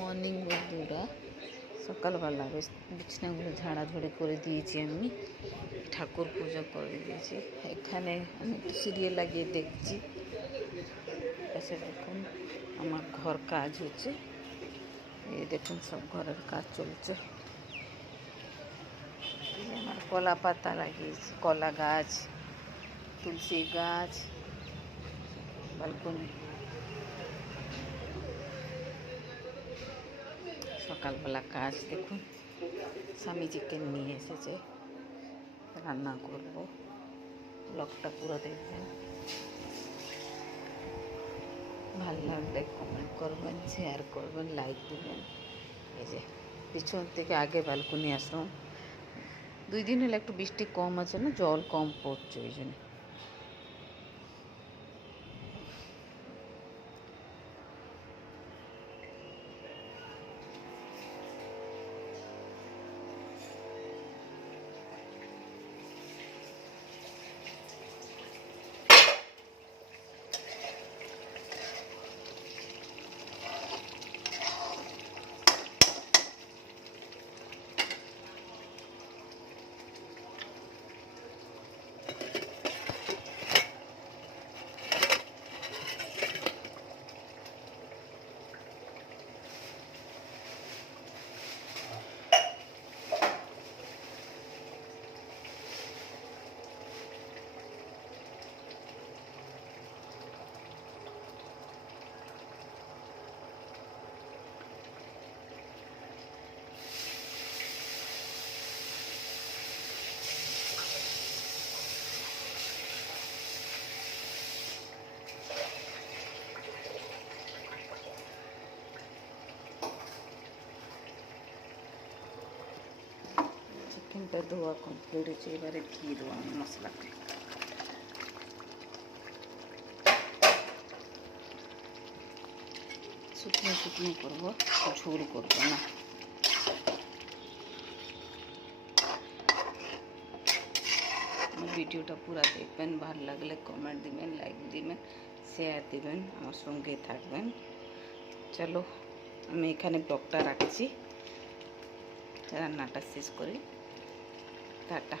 Morning বন্ধুরা, সকালবেলা বিছানাগুলো ঝাড়াঝাড়ি করে দিয়েছি, আমি ঠাকুর পুজো করে দিয়েছি। এখানে আমি একটু সিরিয়াল লাগিয়ে দেখছি। এসে দেখুন আমার ঘর কাজ হচ্ছে, এই দেখুন সব ঘরের কাজ চলছে। আমার কলা পাতা লাগিয়েছি, কলা গাছ, তুলসী গাছ, বালকনি। সকালবেলা কাজ দেখুন, স্বামী চিকেন নিয়ে এসেছে, রান্না করব। ব্লগটা পুরো দেখবেন, ভালো লাগলে কমেন্ট করবেন, শেয়ার করবেন, লাইক দেবেন। এই যে পিছন থেকে আগে ব্যালকনি আসলাম, 2 দিন হলে একটু বৃষ্টি কম আছে না, জল কম পড়ছে, ওই জন্য। চিকেনটা ধোয়া কমপ্লিট হয়েছে, এবারে দিয়ে দেবো আমি মশলাটা। শুকনো শুকনো করবো, ঝোল করবো না। ভিডিওটা পুরো দেখবেন, ভালো লাগলে কমেন্ট দিবেন, লাইক দিবেন, শেয়ার দিবেন, আমার সঙ্গে থাকবেন। চলো আমি এখানে ব্লগটা রাখছি, রান্নাটা শেষ করি। টাটা।